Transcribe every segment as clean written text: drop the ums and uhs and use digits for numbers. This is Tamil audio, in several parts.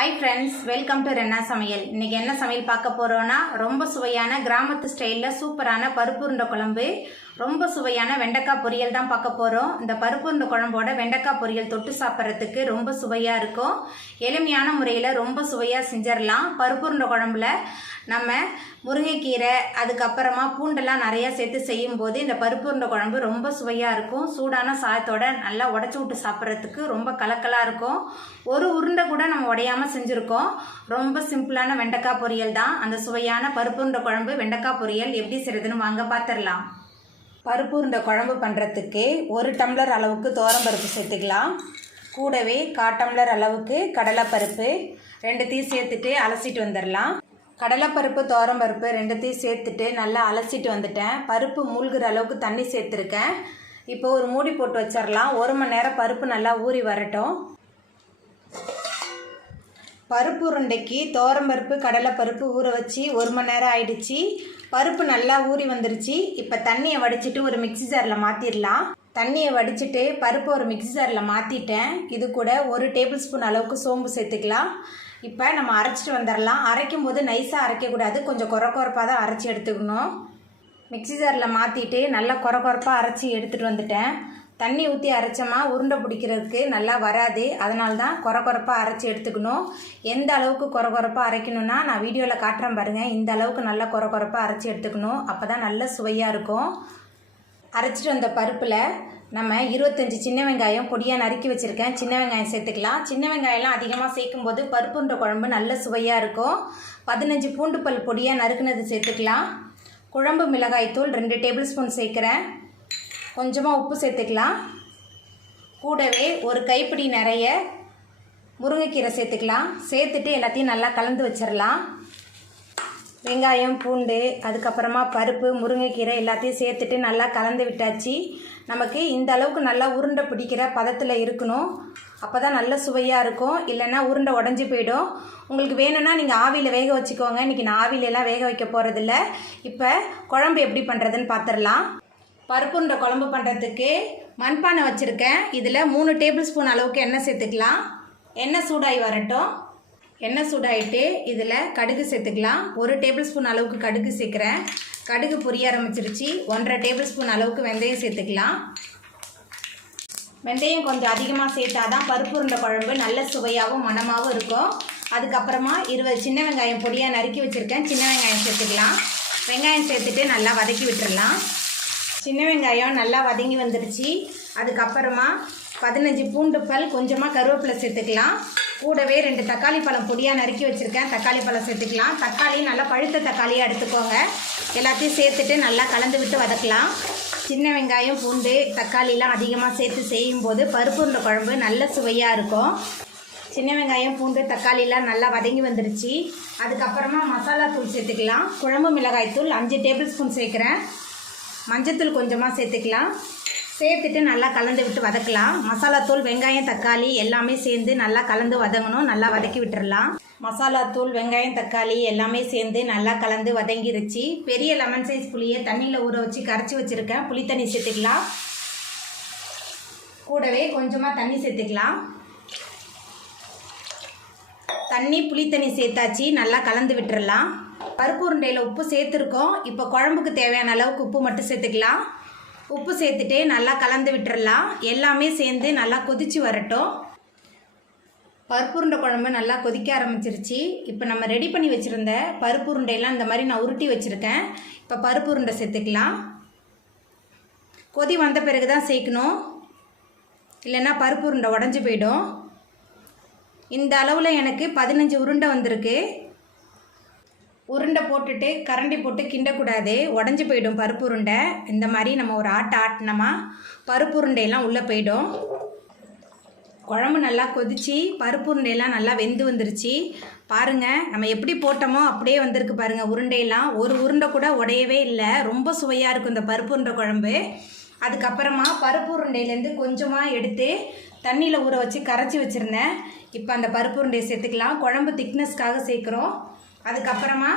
Hi friends, welcome to Renna சமையல். இன்றைக்கி என்ன சமையல் பார்க்க போகிறோன்னா, ரொம்ப சுவையான கிராமத்து ஸ்டைலில் சூப்பரான பருப்பு உருண்டை குழம்பு, ரொம்ப சுவையான வெண்டைக்காய் பொரியல் தான் பார்க்க போகிறோம். இந்த பருப்பு உருண்டை குழம்போட வெண்டைக்காய் பொரியல் தொட்டு சாப்பிட்றதுக்கு ரொம்ப சுவையாக இருக்கும். எளிமையான முறையில் ரொம்ப சுவையாக செஞ்சிடலாம். பருப்பு உருண்டை குழம்புல நம்ம முருங்கைக்கீரை அதுக்கப்புறமா பூண்டெல்லாம் நிறையா சேர்த்து செய்யும்போது இந்த பருப்பு உருண்டை குழம்பு ரொம்ப சுவையாக இருக்கும். சூடான சாதத்தோட நல்லா உடச்சி விட்டு சாப்பிட்றதுக்கு ரொம்ப கலக்கலாக இருக்கும். ஒரு உருண்டை கூட நம்ம உடையாமல் செஞ்சுருக்கோம். ரொம்ப சிம்பிளான வெண்டைக்காய் பொரியல் தான். அந்த சுவையான பருப்பு உருண்டை குழம்பு வெண்டைக்காய் பொரியல் எப்படி செய்கிறதுன்னு வாங்க பார்த்துடலாம். பருப்பு உருண்டை குழம்பு பண்ணுறதுக்கு 1 டம்ளர் அளவுக்கு துவரம்பருப்பு சேர்த்துக்கலாம். கூடவே 1/4 டம்ளர் அளவுக்கு கடலைப்பருப்பு ரெண்டுத்தையும் சேர்த்துட்டு அலசிட்டு வந்துடலாம். கடலைப்பருப்பு துவரம்பருப்பு ரெண்டுத்தையும் சேர்த்துட்டு நல்லா அலசிட்டு வந்துட்டேன். பருப்பு மூழ்கிற அளவுக்கு தண்ணி சேர்த்துருக்கேன். இப்போ ஒரு மூடி போட்டு வச்சிடலாம். 1 மணி நேரம் பருப்பு நல்லா ஊறி வரட்டும். பருப்பு உருண்டைக்கு துவரம்பருப்பு கடலைப்பருப்பு ஊற வச்சு 1 மணி நேரம் ஆயிடுச்சு. பருப்பு நல்லா ஊறி வந்துருச்சு. இப்போ தண்ணியை வடிச்சிட்டு ஒரு மிக்ஸி ஜாரில் மாற்றிடலாம். தண்ணியை வடிச்சிட்டு பருப்பு ஒரு மிக்ஸி ஜாரில் மாற்றிட்டேன். இது கூட 1 டேபிள் ஸ்பூன் அளவுக்கு சோம்பு சேர்த்துக்கலாம். இப்போ நம்ம அரைச்சிட்டு வந்துடலாம். அரைக்கும் போது நைஸாக அரைக்கக்கூடாது, கொஞ்சம் கொரப்பாக தான் அரைச்சி எடுத்துக்கணும். மிக்ஸி ஜாரில் மாற்றிட்டு நல்லா கொரப்பாக அரைச்சி எடுத்துகிட்டு வந்துட்டேன். தண்ணி ஊற்றி அரைச்சோமா உருண்டை பிடிக்கிறதுக்கு நல்லா வராது, அதனால தான் கொரப்பாக அரைச்சி எடுத்துக்கணும். எந்த அளவுக்கு கொரப்பாக அரைக்கணும்னா நான் வீடியோவில் காட்டுறேன் பாருங்கள். இந்த அளவுக்கு நல்லா கொரப்பாக அரைச்சி எடுத்துக்கணும். அப்போ தான் நல்ல சுவையாக இருக்கும். அரைச்சிட்டு வந்த பருப்பில் நம்ம 25 சின்ன வெங்காயம் பொடியாக நறுக்கி வச்சுருக்கேன். சின்ன வெங்காயம் சேர்த்துக்கலாம். சின்ன வெங்காயம்லாம் அதிகமாக சேர்க்கும்போது பருப்புன்ற குழம்பு நல்ல சுவையாக இருக்கும். 15 பூண்டு பல் பொடியாக நறுக்குனது சேர்த்துக்கலாம். குழம்பு மிளகாய் தூள் 2 டேபிள் ஸ்பூன் சேர்க்குறேன். கொஞ்சமாக உப்பு சேர்த்துக்கலாம். கூடவே ஒரு கைப்பிடி நிறைய முருங்கைக்கீரை சேர்த்துக்கலாம். சேர்த்துட்டு எல்லாத்தையும் நல்லா கலந்து வச்சிடலாம். வெங்காயம் பூண்டு அதுக்கப்புறமா பருப்பு முருங்கைக்கீரை எல்லாத்தையும் சேர்த்துட்டு நல்லா கலந்து விட்டாச்சு. நமக்கு இந்த அளவுக்கு நல்லா உருண்டை பிடிக்கிற பதத்தில் இருக்கணும். அப்போ தான் நல்ல சுவையாக இருக்கும். இல்லைன்னா உருண்டை உடஞ்சி போயிடும். உங்களுக்கு வேணும்னா நீங்கள் ஆவியில் வேக வச்சுக்கோங்க. இன்றைக்கி நான் ஆவிலெல்லாம் வேக வைக்க போகிறதில்ல. இப்போ குழம்பு எப்படி பண்ணுறதுன்னு பார்த்துடலாம். பருப்பு உருண்டை குழம்பு பண்ணுறதுக்கு மண்பானை வச்சுருக்கேன். இதில் 3 டேபிள் ஸ்பூன் அளவுக்கு எண்ணெய் சேர்த்துக்கலாம். எண்ணெய் சூடாகி வரட்டும். எண்ணெய் சூடாகிட்டு இதில் கடுகு சேர்த்துக்கலாம். 1 டேபிள் ஸ்பூன் அளவுக்கு கடுகு சேர்க்குறேன். கடுகு பொரிய ஆரம்பிச்சிருச்சு. 1/2 டேபிள் ஸ்பூன் அளவுக்கு வெந்தயம் சேர்த்துக்கலாம். வெந்தயம் கொஞ்சம் அதிகமாக சேர்த்தா தான் பருப்பு உருண்டை குழம்பு நல்ல சுவையாகவும் மணமாகவும் இருக்கும். அதுக்கப்புறமா 20 சின்ன வெங்காயம் பொடியாக நறுக்கி வச்சுருக்கேன். சின்ன வெங்காயம் சேர்த்துக்கலாம். வெங்காயம் சேர்த்துட்டு நல்லா வதக்கி விட்டுடலாம். சின்ன வெங்காயம் நல்லா வதங்கி வந்துடுச்சு. அதுக்கப்புறமா 15 பூண்டு பல் கொஞ்சமாக கருவேப்பிலை சேர்த்துக்கலாம். கூடவே 2 தக்காளி பழம் பொடியாக நறுக்கி வச்சுருக்கேன். தக்காளி பழம் சேர்த்துக்கலாம். தக்காளி நல்லா பழுத்த தக்காளியாக எடுத்துக்கோங்க. எல்லாத்தையும் சேர்த்துட்டு நல்லா கலந்து விட்டு வதக்கலாம். சின்ன வெங்காயம் பூண்டு தக்காளிலாம் அதிகமாக சேர்த்து செய்யும்போது பருப்பு உருண்டை குழம்பு நல்ல சுவையாக இருக்கும். சின்ன வெங்காயம் பூண்டு தக்காளிலாம் நல்லா வதங்கி வந்துடுச்சு. அதுக்கப்புறமா மசாலா தூள் சேர்த்துக்கலாம். குழம்பு மிளகாய் தூள் 5 டேபிள் ஸ்பூன் சேர்க்குறேன். மஞ்சத்தூள் கொஞ்சமாக சேர்த்துக்கலாம். சேர்த்துட்டு நல்லா கலந்து விட்டு வதக்கலாம். மசாலா தூள் வெங்காயம் தக்காளி எல்லாமே சேர்ந்து நல்லா கலந்து வதங்கணும். நல்லா வதக்கி விட்டுடலாம். மசாலா தூள் வெங்காயம் தக்காளி எல்லாமே சேர்ந்து நல்லா கலந்து வதங்கிருச்சு. பெரிய லெமன் சைஸ் புளியை தண்ணியில் ஊற வச்சு கரைச்சி வச்சுருக்கேன். புளி தண்ணி சேர்த்துக்கலாம். கூடவே கொஞ்சமாக தண்ணி சேர்த்துக்கலாம். தண்ணி புளி தண்ணி சேர்த்தாச்சு. நல்லா கலந்து விட்டுடலாம். பருப்பு உருண்டையில் உப்பு சேர்த்துருக்கோம். இப்போ குழம்புக்கு தேவையான அளவுக்கு உப்பு மட்டும் சேர்த்துக்கலாம். உப்பு சேர்த்துட்டு நல்லா கலந்து விட்டுடலாம். எல்லாமே சேர்ந்து நல்லா கொதித்து வரட்டும். பருப்பு உருண்டை குழம்பு நல்லா கொதிக்க ஆரம்பிச்சிருச்சு. இப்போ நம்ம ரெடி பண்ணி வச்சுருந்த பருப்பு உருண்டையெல்லாம் இந்த மாதிரி நான் உருட்டி வச்சுருக்கேன். இப்போ பருப்பு உருண்டை சேர்த்துக்கலாம். கொதி வந்த பிறகு தான் சேர்க்கணும், இல்லைன்னா பருப்பு உருண்டை உடஞ்சி போயிடும். இந்த அளவில் எனக்கு 15 உருண்டை வந்திருக்கு. உருண்டை போட்டுட்டு கரண்டி போட்டு கிண்டக்கூடாது, உடஞ்சி போயிடும் பருப்பு உருண்டை. இந்த மாதிரி நம்ம ஒரு ஆட்டினோமா பருப்பு உருண்டையெல்லாம் உள்ளே போயிடும். குழம்பு நல்லா கொதிச்சு பருப்பு உருண்டையெல்லாம் நல்லா வெந்து வந்துருச்சு. பாருங்கள், நம்ம எப்படி போட்டோமோ அப்படியே வந்திருக்கு பாருங்கள். உருண்டையெல்லாம் ஒரு உருண்டை கூட உடையவே இல்லை. ரொம்ப சுவையாக இருக்கும் இந்த பருப்பு உருண்டை குழம்பு. அதுக்கப்புறமா பருப்பு உருண்டையிலேருந்து கொஞ்சமாக எடுத்து தண்ணியில் ஊற வச்சு கரைச்சி வச்சுருந்தேன். இப்போ அந்த பருப்பு உருண்டையை சேர்த்துக்கலாம். குழம்பு திக்னஸ்க்காக சேர்க்குறோம். அதுக்கப்புறமா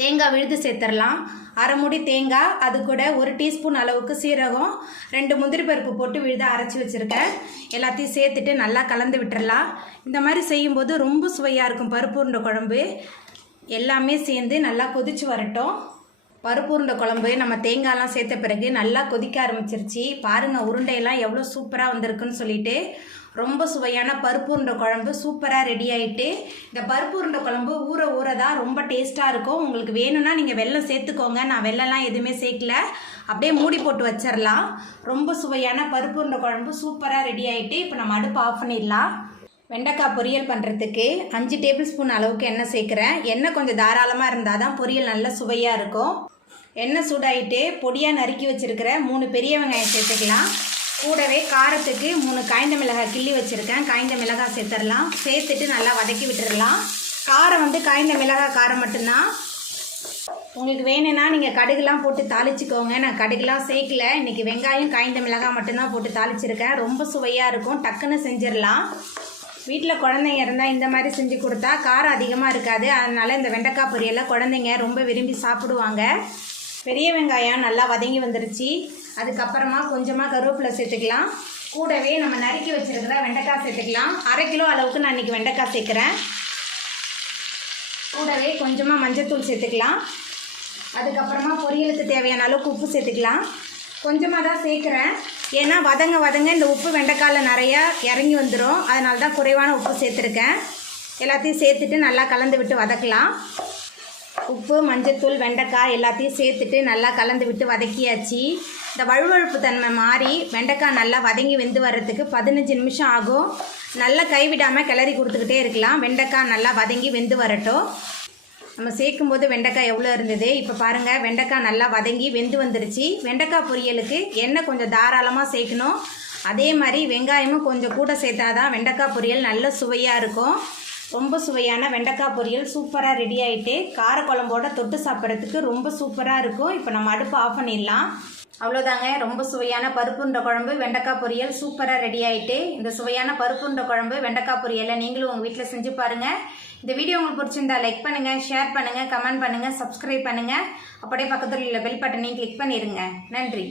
தேங்காய் விழுது சேர்த்துடலாம். அரை மூடி தேங்காய், அது கூட 1 டீஸ்பூன் அளவுக்கு சீரகம், 2 முந்திரி பருப்பு போட்டு விழுத அரைச்சி வச்சுருக்கேன். எல்லாத்தையும் சேர்த்துட்டு நல்லா கலந்து விட்டுறலாம். இந்த மாதிரி செய்யும்போது ரொம்ப சுவையாக இருக்கும் பருப்பு உருண்டை குழம்பு. எல்லாமே சேர்ந்து நல்லா கொதிச்சு வரட்டும். பருப்பு உருண்டை குழம்பு நம்ம தேங்காயெலாம் சேர்த்த பிறகு நல்லா கொதிக்க ஆரம்பிச்சிருச்சு. பாருங்கள் உருண்டையெல்லாம் எவ்வளோ சூப்பராக வந்திருக்குன்னு சொல்லிட்டு. ரொம்ப சுவையான பருப்பு உருண்டை குழம்பு சூப்பராக ரெடி ஆகிட்டு. இந்த பருப்பு உருண்டை குழம்பு ஊற தான் ரொம்ப டேஸ்ட்டாக இருக்கும். உங்களுக்கு வேணும்னா நீங்கள் வெல்லம் சேர்த்துக்கோங்க. நான் வெல்லம்லாம் எதுவுமே சேர்க்கல, அப்படியே மூடி போட்டு வச்சிடலாம். ரொம்ப சுவையான பருப்பு உருண்டை குழம்பு சூப்பராக ரெடி ஆகிட்டு. இப்போ நம்ம அடுப்பு ஆஃப் பண்ணிடலாம். வெண்டைக்காய் பொரியல் பண்ணுறதுக்கு 5 டேபிள் ஸ்பூன் அளவுக்கு எண்ணெய் சேர்க்குறேன். எண்ணெய் கொஞ்சம் தாராளமாக இருந்தால் தான் பொரியல் நல்ல சுவையாக இருக்கும். எண்ணெய் சூடாகிட்டு பொடியாக நறுக்கி வச்சுருக்கிற 3 பெரிய வெங்காயம் சேர்த்துக்கலாம். கூடவே காரத்துக்கு 3 காய்ந்த மிளகாய் கிள்ளி வச்சுருக்கேன். காய்ந்த மிளகாய் சேர்த்துடலாம். சேர்த்துட்டு நல்லா வதக்கி விட்டுடலாம். காரம் காய்ந்த மிளகாய் காரம் மட்டும்தான். உங்களுக்கு வேணும்னா நீங்கள் கடுகுலாம் போட்டு தாளிச்சிக்கோங்க. நான் கடுகுலாம் சேர்க்கல. இன்றைக்கி வெங்காயம் காய்ந்த மிளகாய் மட்டும்தான் போட்டு தாளிச்சிருக்கேன். ரொம்ப சுவையாக இருக்கும். டக்குன்னு செஞ்சிடலாம். வீட்டில் குழந்தைங்க இருந்தால் இந்த மாதிரி செஞ்சு கொடுத்தா காரம் அதிகமாக இருக்காது. அதனால் இந்த வெண்டைக்காய் பொரியலை குழந்தைங்க ரொம்ப விரும்பி சாப்பிடுவாங்க. பெரிய வெங்காயம் நல்லா வதங்கி வந்துருச்சு. அதுக்கப்புறமா கொஞ்சமாக கருவேப்பிலை சேர்த்துக்கலாம். கூடவே நம்ம நறுக்கி வச்சுருக்கிற வெண்டைக்காய் சேர்த்துக்கலாம். 1/2 கிலோ அளவுக்கு நான் இன்றைக்கி வெண்டைக்காய் சேர்க்குறேன். கூடவே கொஞ்சமாக மஞ்சள்தூள் சேர்த்துக்கலாம். அதுக்கப்புறமா பொரியலுக்கு தேவையான அளவுக்கு உப்பு சேர்த்துக்கலாம். கொஞ்சமாக தான் சேர்க்குறேன். ஏன்னா வதங்க இந்த உப்பு வெண்டைக்காயில் நிறையா இறங்கி வந்துடும். அதனால தான் குறைவான உப்பு சேர்த்துருக்கேன். எல்லாத்தையும் சேர்த்துட்டு நல்லா கலந்து விட்டு வதக்கலாம். உப்பு, மஞ்சள்தூள், வெண்டைக்காய் எல்லாத்தையும் சேர்த்துட்டு நல்லா கலந்து விட்டு வதக்கியாச்சு. இந்த வழுவழுப்பு தன்மை மாறி வெண்டைக்காய் நல்லா வதங்கி வெந்து வர்றதுக்கு 15 நிமிஷம் ஆகும். நல்லா கைவிடாமல் கிளறி கொடுத்துக்கிட்டே இருக்கலாம். வெண்டைக்காய் நல்லா வதங்கி வெந்து வரட்டும். நம்ம சேர்க்கும்போது வெண்டைக்காய் எவ்வளோ இருந்தது, இப்போ பாருங்கள் வெண்டைக்காய் நல்லா வதங்கி வெந்து வந்துருச்சு. வெண்டைக்காய் பொரியலுக்கு எண்ணெய் கொஞ்சம் தாராளமாக சேர்க்கணும். அதே மாதிரி வெங்காயமும் கொஞ்சம் கூட சேர்த்தா தான் வெண்டைக்காய் பொரியல் நல்ல சுவையாக இருக்கும். ரொம்ப சுவையான வெண்டைக்காய் பொரியல் சூப்பராக ரெடி ஆகிட்டு காரக்குழம்போட தொட்டு சாப்பிட்றதுக்கு ரொம்ப சூப்பராக இருக்கும். இப்போ நம்ம அடுப்பு ஆஃப் பண்ணிடலாம். அவ்வளோதாங்க, ரொம்ப சுவையான பருப்புண்ட குழம்பு வெண்டைக்காய் பொரியல் சூப்பராக ரெடி ஆகிட்டு. இந்த சுவையான பருப்புண்ட குழம்பு வெண்டைக்காய் பொரியலை நீங்களும் உங்கள் வீட்டில் செஞ்சு பாருங்கள். இந்த வீடியோ உங்களுக்கு பிடிச்சிருந்தா லைக் பண்ணுங்கள், ஷேர் பண்ணுங்கள், கமெண்ட் பண்ணுங்கள், சப்ஸ்கிரைப் பண்ணுங்கள். அப்படியே பக்கத்தில் உள்ள பெல் பட்டனையும் கிளிக் பண்ணிடுங்க. நன்றி.